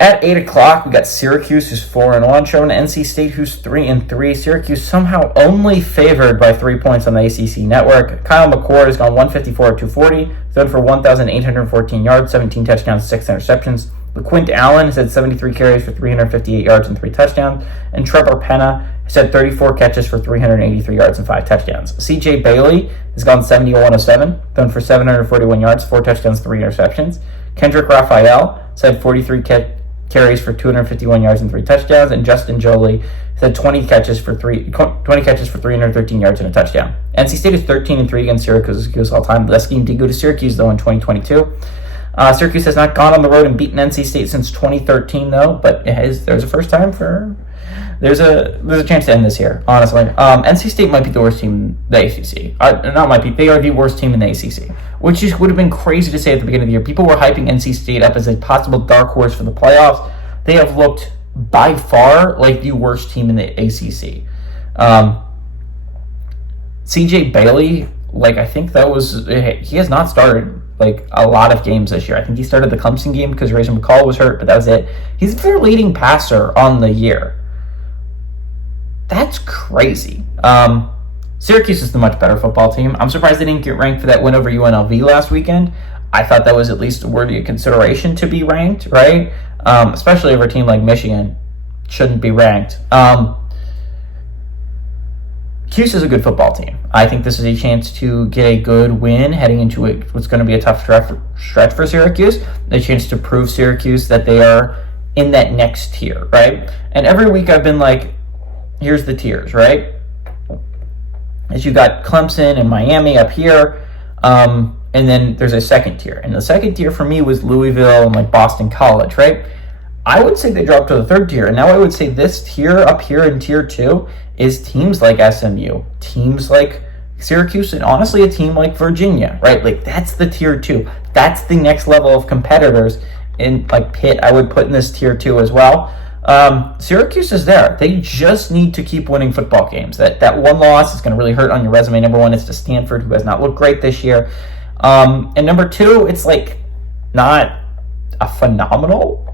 At 8 o'clock, we got Syracuse, who's 4-1, showing NC State, who's 3-3. Syracuse somehow only favored by 3 points on the ACC network. Kyle McCord has gone 154 of 240, thrown for 1,814 yards, 17 touchdowns, 6 interceptions. LeQuint Allen has had 73 carries for 358 yards and 3 touchdowns. And Trevor Penna has had 34 catches for 383 yards and 5 touchdowns. CJ Bailey has gone 71 of 7, thrown for 741 yards, 4 touchdowns, 3 interceptions. Kendrick Raphael has had 43 carries for 251 yards and 3 touchdowns, and Justin Jolie has had 20 catches for 313 yards and a touchdown. NC State is 13-3 against Syracuse all time. Best game did go to Syracuse though in 2022. Syracuse has not gone on the road and beaten NC State since 2013 though, but there's a first time for there's a chance to end this here. Honestly, NC State might be the worst team in the ACC. They are the worst team in the ACC, which would have been crazy to say at the beginning of the year. People were hyping NC State up as a possible dark horse for the playoffs. They have looked by far like the worst team in the ACC. CJ Bailey, I think he has not started a lot of games this year. I think he started the Clemson game because Rayson McCall was hurt, but that was it. He's their leading passer on the year. That's crazy. Syracuse is the much better football team. I'm surprised they didn't get ranked for that win over UNLV last weekend. I thought that was at least worthy of consideration to be ranked, right? Especially over a team like Michigan. Shouldn't be ranked. Cuse is a good football team. I think this is a chance to get a good win heading into what's going to be a tough stretch for Syracuse. A chance to prove Syracuse that they are in that next tier, right? And every week I've been like, here's the tiers, right? As you got Clemson and Miami up here, and then there's a second tier. And the second tier for me was Louisville and Boston College, right? I would say they dropped to the third tier. And now I would say this tier up here in tier 2 is teams like SMU, teams like Syracuse, and honestly a team like Virginia, right? That's the tier 2. That's the next level of competitors. In Pitt, I would put in this tier 2 as well. Syracuse is there. They just need to keep winning football games. That one loss is going to really hurt on your resume. Number 1 is to Stanford, who has not looked great this year. And number 2, it's not a phenomenal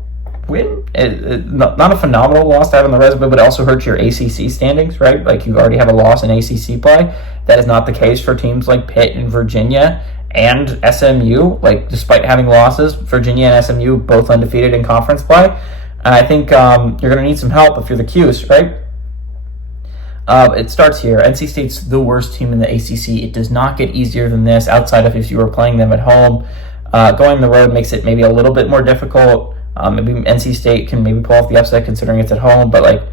win. Not a phenomenal loss to have on the resume, but it also hurts your ACC standings, right? You already have a loss in ACC play. That is not the case for teams like Pitt and Virginia and SMU. Despite having losses, Virginia and SMU both undefeated in conference play. I think you're going to need some help if you're the Cuse, right? It starts here. NC State's the worst team in the ACC. It does not get easier than this outside of if you were playing them at home. Going on the road makes it maybe a little bit more difficult. Maybe NC State can maybe pull off the upset considering it's at home, but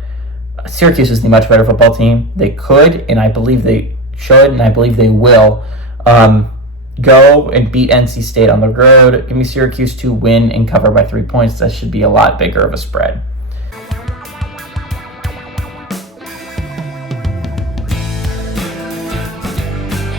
Syracuse is the much better football team. They could, and I believe they should, and I believe they will, go and beat NC State on the road. Give me Syracuse to win and cover by 3 points. That should be a lot bigger of a spread.